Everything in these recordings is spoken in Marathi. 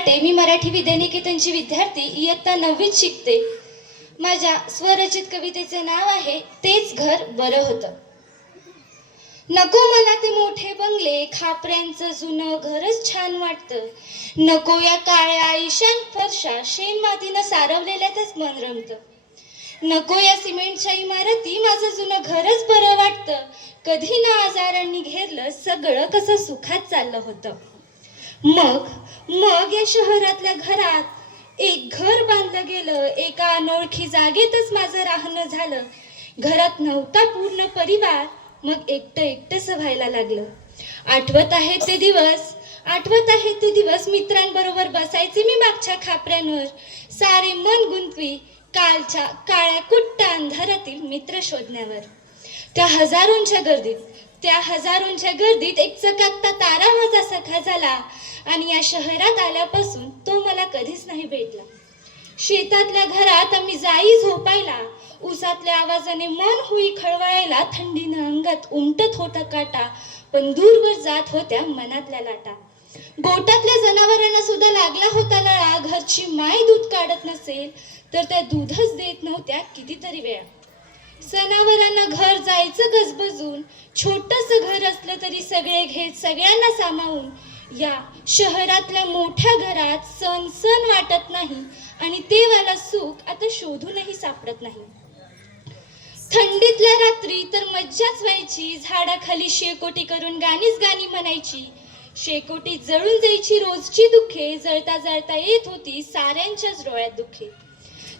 लाटे. मी मराठी विद्यानिकेतनची विद्यार्थी इयत्ता 9वीत शिकते. माझ्या स्वरचित कवितेचे नाव आहे तेच घर बरं होतं. नको मला ते मोठे बंगले, खापऱ्यांचं जुनं घरच छान वाटतं. नको या काळ्या ईशान फरशा, शेण मातीनं सारवलेल्यातच मन रमतं. नको या सिमेंटच्या इमारती, माझं जुनं घरच बरं वाटतं. कधी ना आजारांनी घेरलं, सगळं कसं सुखात चाललं होतं. मग या शहरातल्या घरात एक घर बांधलं गेलं. एका अनोळखी जागेतच माझं राहणं झालं. घरात नव्हता पूर्ण परिवार, मग एकटंच व्हायला लागलं. आठवत आहेत ते दिवस मित्रांबरोबर बसायचे मी मागच्या खापऱ्यांवर. सारे मन गुंतवी कालच्या काळ्या कुट्ट अंधारातील मित्र शोधण्यावर. त्या हजारोंच्या गर्दीत एक चकाकता तारा माझा सखा झाला. आणि या शहरात आल्यापासून तो मला कधीच नाही भेटला. शेतातल्या घरात आम्ही जाई झोपायला. उसातल्या आवाजाने मन होई खळवळायला. थंडीनं अंगात उमटत होता काटा, पण दूरवर जात होत्या मनातल्या लाटा. गोठातल्या जनावरांना सुद्धा लागला होता लळा. घरची माय दूध काढत नसेल तर त्या दूधच देत नव्हत्या कितीतरी वेळा. सणावारांना घर जायचं गजबजून. छोटंसं घर असलं तरी सगळे घेत सगळ्यांना सामावून. या शहरातल्या मोठ्या घरात सण वाटत नाही. आणि ते वाला सुख आता शोधूनही सापडत नाही. थंडीतल्या रात्री तर मज्जाच व्हायची. झाडाखाली शेकोटी करून गाणी म्हणायची. शेकोटी जळून जायची रोजची दुःखे. जळता जळता येत होती साऱ्यांच्याच डोळ्यात दुःखे.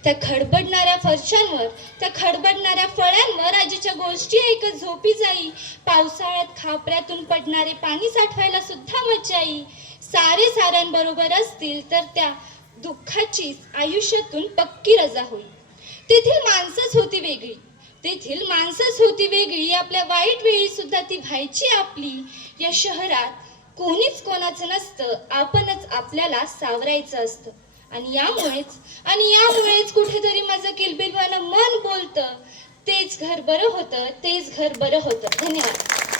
त्या खडबडणाऱ्या फरशांवर, त्या खडबडणाऱ्या फळ्यांवर आजीच्या गोष्टी ऐकत झोपी जाई. पावसाळ्यात खापऱ्यातून पडणारे पाणी साठवायला सुद्धा मज्जा येई. सारे साऱ्यांबरोबर असतील तर त्या दुःखाची आयुष्यातून पक्की रजा होई. तेथील माणसंच होती वेगळी. आपल्या वाईट वेळी सुद्धा ती व्हायची आपली. या शहरात कोणीच कोणाचं नसतं, आपणच आपल्याला सावरायचं असतं. आणि यामुळेच कुठेतरी माझं किलबिलवानं मन बोलतं, तेच घर बरं होतं. धन्यवाद.